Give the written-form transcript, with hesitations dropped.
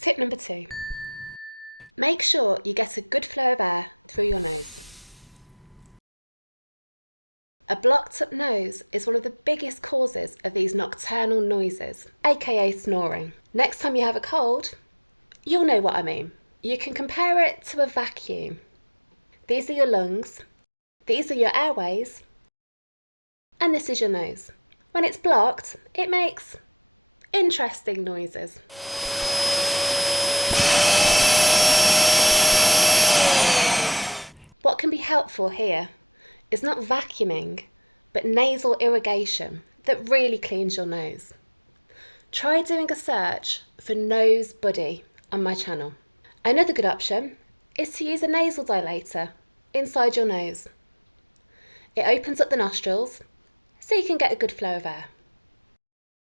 Tip number 2. Make sure you get a good flow of air through your nose. A blocked up nose is one of the biggest causes of these nocturnal noises, aka snoring. Next time you have a cold, you'll know what I mean. You can compare it to a vacuum. These are your lungs, these are your airways, and this is your nose. When it's blocked, it makes interesting noises. What can be helpful here is not vacuuming, but nasal irrigation that really cleans your nose. Try doing a search for nose buddy on my channel. Another good option is to use a nasal dilator inside your nose. It opens up the nostrils so you can get a good flow of air.